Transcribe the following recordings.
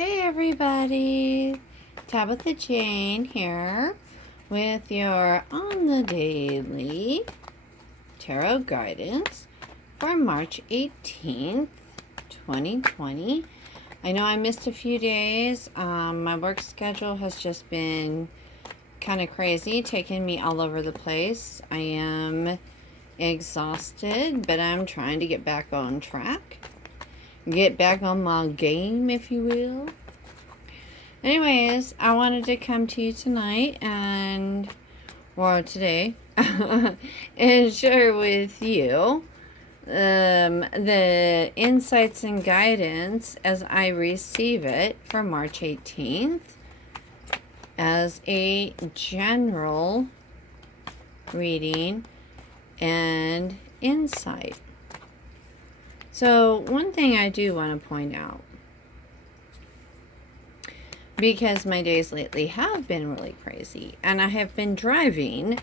Hey everybody, Tabitha Jane here with your On the Daily Tarot Guidance for March 18th, 2020. I know I missed a few days. My work schedule has just been kind of crazy, taking me all over the place. I am exhausted, but I'm trying to get back on track. Get back on my game, if you will. Anyways, I wanted to come to you tonight or today, and share with you the insights and guidance as I receive it for March 18th as a general reading and insight. So, one thing I do want to point out, because my days lately have been really crazy, and I have been driving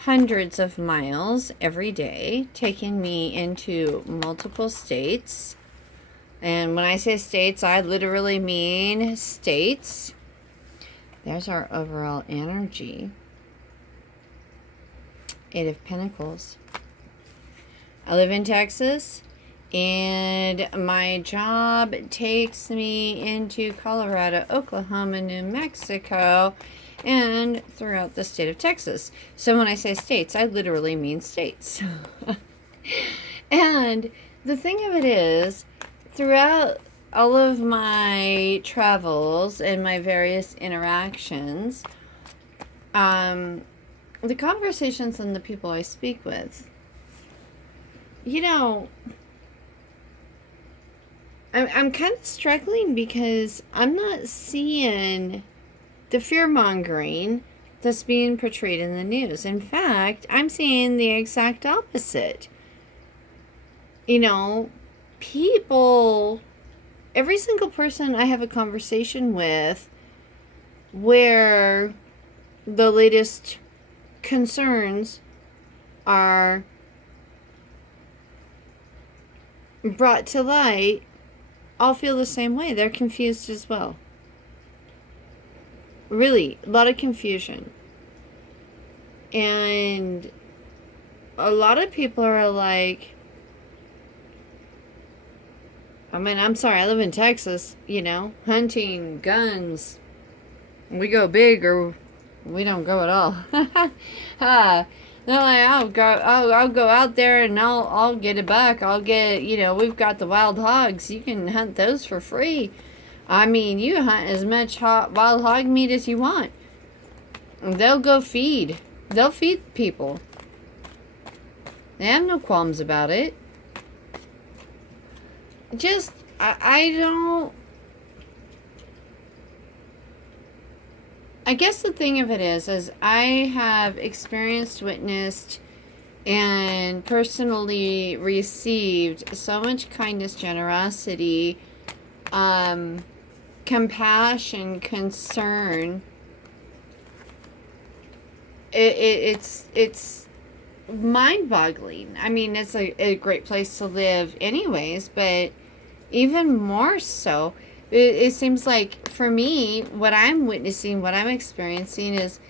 hundreds of miles every day, taking me into multiple states. And when I say states, I literally mean states. There's our overall energy. Eight of Pentacles. I live in Texas, and my job takes me into Colorado, Oklahoma, New Mexico, and throughout the state of Texas. So when I say states, I literally mean states. And the thing of it is, throughout all of my travels and my various interactions, the conversations and the people I speak with, I'm kind of struggling because I'm not seeing the fear-mongering that's being portrayed in the news. In fact, I'm seeing the exact opposite. People, every single person I have a conversation with where the latest concerns are brought to light, all feel the same way. They're confused as well. Really, a lot of confusion. And a lot of people are like, I'm sorry, I live in Texas, hunting, guns. We go big or we don't go at all. No, I'll go out there and I'll get it back. We've got the wild hogs. You can hunt those for free. You hunt as much wild hog meat as you want. They'll go feed. They'll feed people. They have no qualms about it. I guess the thing of it is I have experienced, witnessed, and personally received so much kindness, generosity, compassion, concern. It's mind-boggling. It's a great place to live anyways, but even more so, it seems like for me, what I'm witnessing, what I'm experiencing is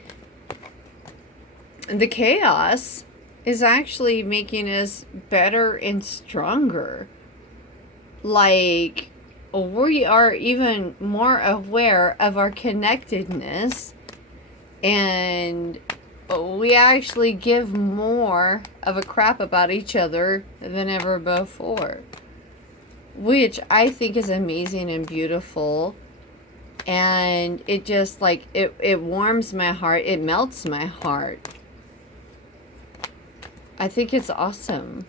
the chaos is actually making us better and stronger. Like, we are even more aware of our connectedness, and we actually give more of a crap about each other than ever before, which I think is amazing and beautiful. And it just it warms my heart. It melts my heart. I think it's awesome.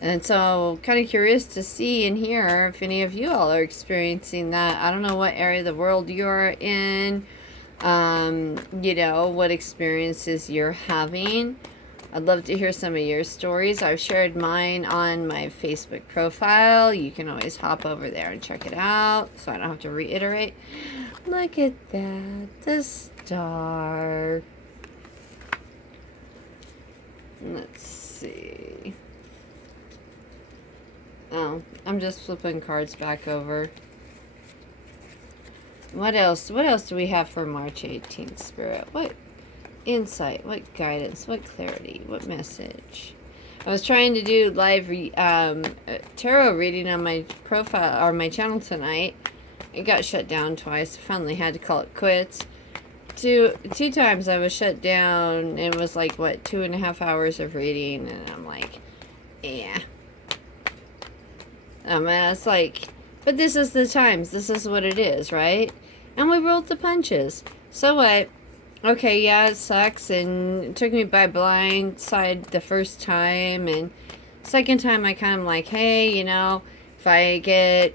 And so kind of curious to see and hear if any of you all are experiencing that. I don't know what area of the world you're in, what experiences you're having. I'd love to hear some of your stories. I've shared mine on my Facebook profile. You can always hop over there and check it out so I don't have to reiterate. Look at that. The star. Let's see. Oh, I'm just flipping cards back over. What else? What else do we have for March 18th, Spirit? What insight? What guidance? What clarity? What message? I was trying to do live tarot reading on my profile or my channel tonight. It got shut down twice. I finally had to call it quits. Two times I was shut down. It was like, what, 2.5 hours of reading, and I'm like, yeah. It's like, but this is the times. This is what it is, right? And we rolled the punches. So what? Okay, yeah, it sucks, and it took me by blindside the first time, and second time I kind of like, hey, you know, if I get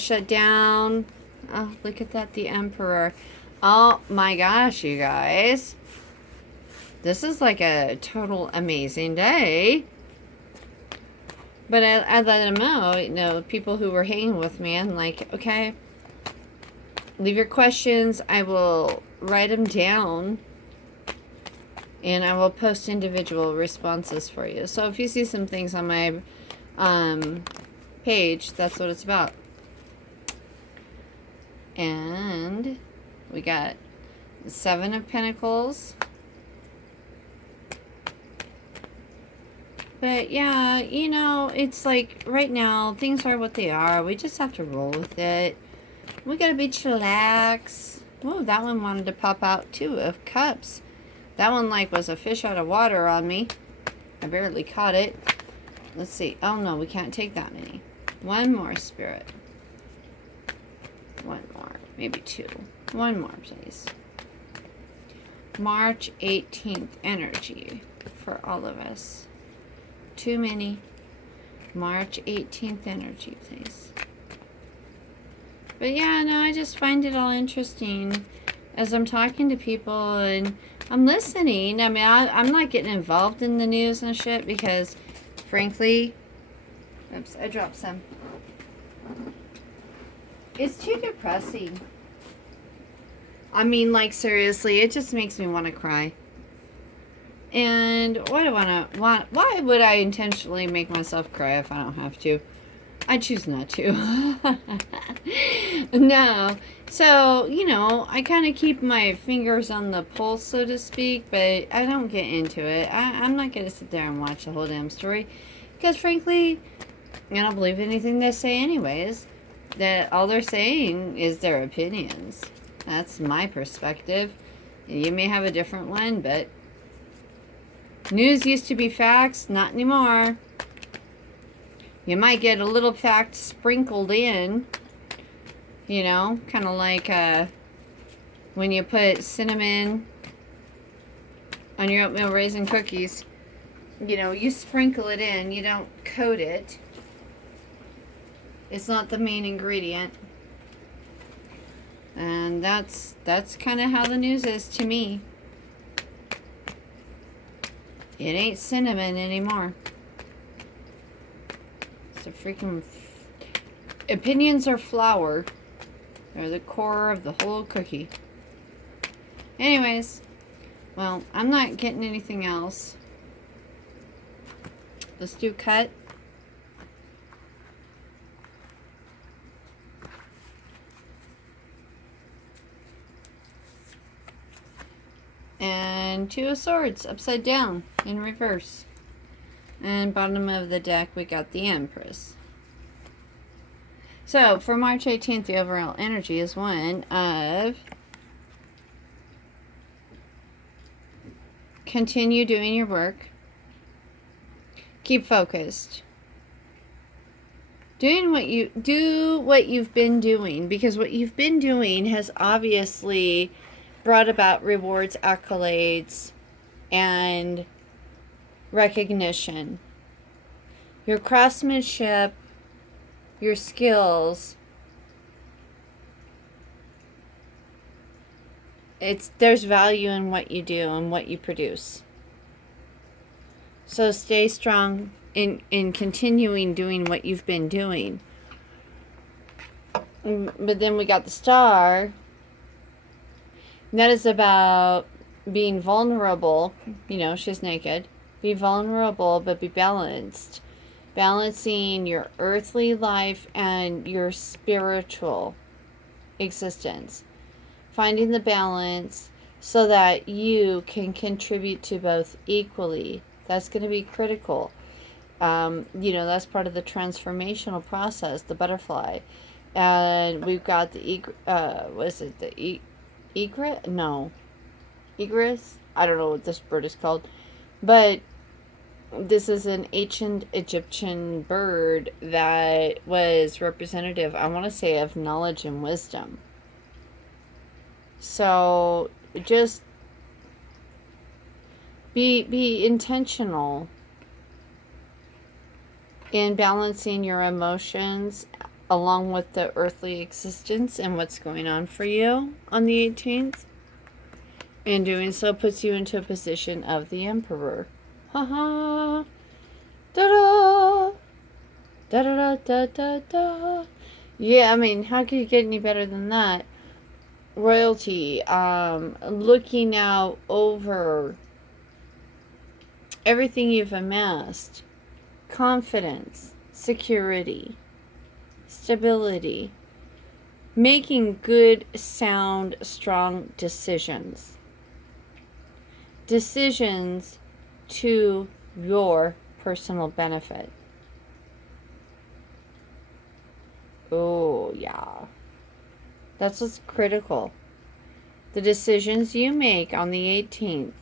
shut down, oh, look at that, the Emperor. Oh my gosh, you guys. This is like a total amazing day. But I let them know, you know, people who were hanging with me, I'm like, okay, leave your questions. I will write them down, and I will post individual responses for you. So if you see some things on my page, that's what it's about. And we got the 7 of Pentacles. But yeah, you know, it's like right now things are what they are. We just have to roll with it. We gotta be chillax. Oh, that one wanted to pop out too, of Cups. That one like was a fish out of water on me. I barely caught it. Let's see. Oh no, we can't take that many. One more, Spirit. One more. Maybe 2. One more, please. March 18th energy for all of us. Too many. March 18th energy, please. But yeah, no, I just find it all interesting as I'm talking to people and I'm listening. I mean, I'm not getting involved in the news and shit because, frankly, oops, I dropped some. It's too depressing. I mean, like, seriously, it just makes me want to cry. And why would I intentionally make myself cry if I don't have to? I choose not to. No. So, you know, I kind of keep my fingers on the pulse, so to speak, but I don't get into it. I'm not going to sit there and watch the whole damn story. Because, frankly, I don't believe anything they say anyways. That all they're saying is their opinions. That's my perspective. You may have a different one, but news used to be facts, not anymore. You might get a little fact sprinkled in, you know, kind of like when you put cinnamon on your oatmeal raisin cookies. You know, you sprinkle it in, you don't coat it. It's not the main ingredient. And that's kind of how the news is to me. It ain't cinnamon anymore. It's a freaking... Opinions are flour. They're the core of the whole cookie. Anyways, well, I'm not getting anything else. Let's do cut. And 2 of Swords upside down in reverse. And bottom of the deck we got the Empress. So for March 18th, the overall energy is one of continue doing your work. Keep focused. Do what you've been doing, because what you've been doing has obviously brought about rewards, accolades, and recognition. Your craftsmanship, your skills, there's value in what you do and what you produce. So stay strong in continuing doing what you've been doing. But then we got the Star. That is about being vulnerable. You know, she's naked. Be vulnerable, but be balanced. Balancing your earthly life and your spiritual existence. Finding the balance so that you can contribute to both equally. That's going to be critical. That's part of the transformational process, the butterfly. And we've got the egret? No. Egress? I don't know what this bird is called. But this is an ancient Egyptian bird that was representative, I want to say, of knowledge and wisdom. So just be intentional in balancing your emotions along with the earthly existence and what's going on for you on the 18th. And doing so puts you into a position of the Emperor. Ha ha. Da da. Da da da da da. Yeah, I mean, how can you get any better than that? Royalty, looking out over everything you've amassed, confidence, security, stability, making good, sound, strong decisions. Decisions to your personal benefit. Oh, yeah. That's what's critical. The decisions you make on the 18th,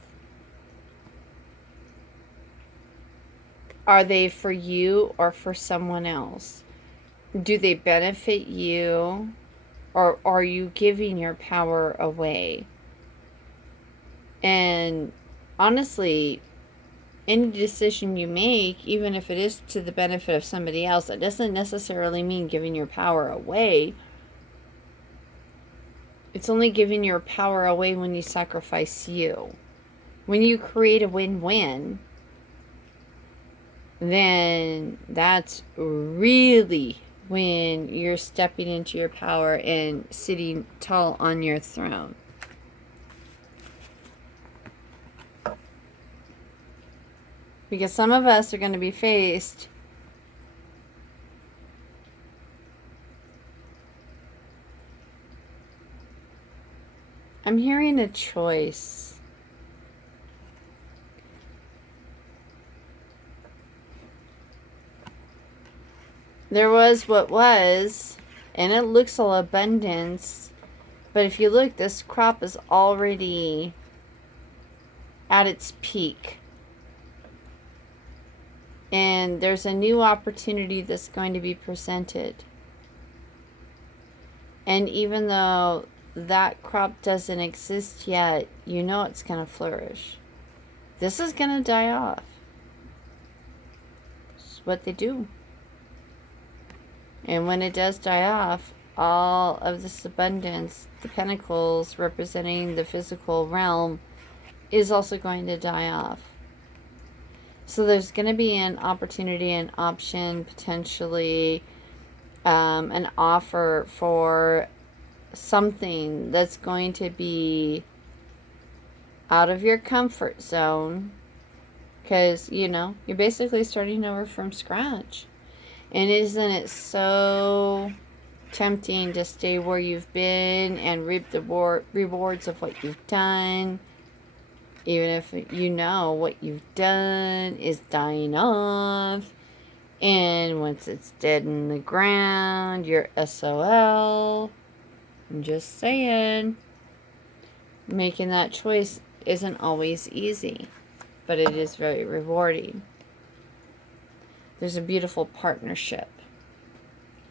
are they for you or for someone else? Do they benefit you, or are you giving your power away? And honestly, any decision you make, even if it is to the benefit of somebody else, that doesn't necessarily mean giving your power away. It's only giving your power away when you sacrifice you. When you create a win-win, then that's really when you're stepping into your power and sitting tall on your throne. Because some of us are going to be faced I'm hearing a choice. There was what was, and it looks all abundance. But if you look, this crop is already at its peak. And there's a new opportunity that's going to be presented. And even though that crop doesn't exist yet, you know it's going to flourish. This is going to die off. It's what they do. And when it does die off, all of this abundance, the pentacles representing the physical realm, is also going to die off. So there's going to be an opportunity, an option, potentially an offer for something that's going to be out of your comfort zone. Because, you're basically starting over from scratch. And isn't it so tempting to stay where you've been and reap the rewards of what you've done? Even if you know what you've done is dying off. And once it's dead in the ground, you're SOL. I'm just saying. Making that choice isn't always easy, but it is very rewarding. There's a beautiful partnership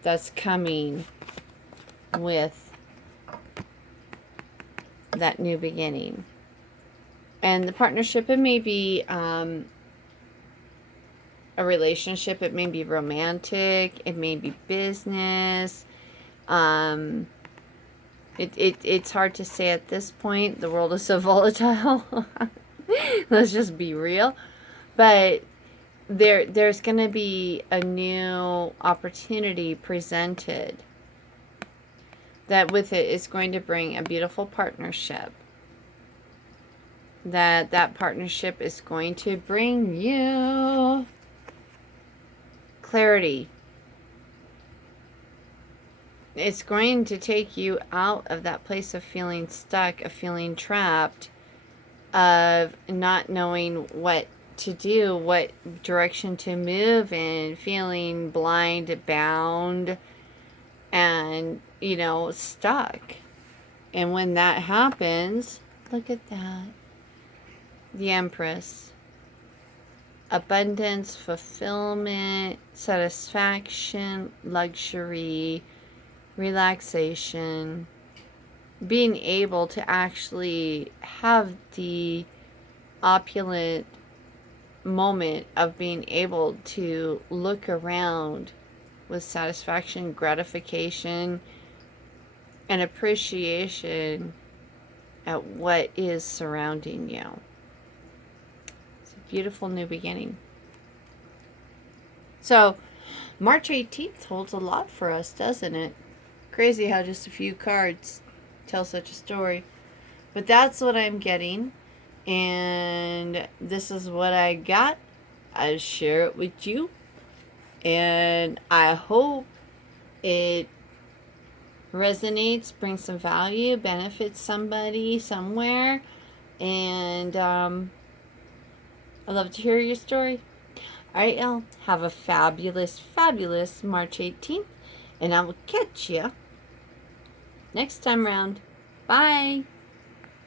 that's coming with that new beginning. And the partnership, it may be a relationship, it may be romantic, it may be business. It's hard to say at this point. The world is so volatile. Let's just be real. But there's going to be a new opportunity presented that with it is going to bring a beautiful partnership. That partnership is going to bring you clarity, it's going to take you out of that place of feeling stuck, of feeling trapped, of not knowing what to do, what direction to move in, feeling blind, bound, and, stuck. And when that happens, look at that. The Empress. Abundance, fulfillment, satisfaction, luxury, relaxation, being able to actually have the opulent moment of being able to look around with satisfaction, gratification, and appreciation at what is surrounding you. It's a beautiful new beginning. So, March 18th holds a lot for us, doesn't it? Crazy how just a few cards tell such a story. But that's what I'm getting. And this is what I got. I share it with you. And I hope it resonates, brings some value, benefits somebody somewhere. And I'd love to hear your story. All right, y'all. Have a fabulous, fabulous March 18th. And I will catch you next time around. Bye.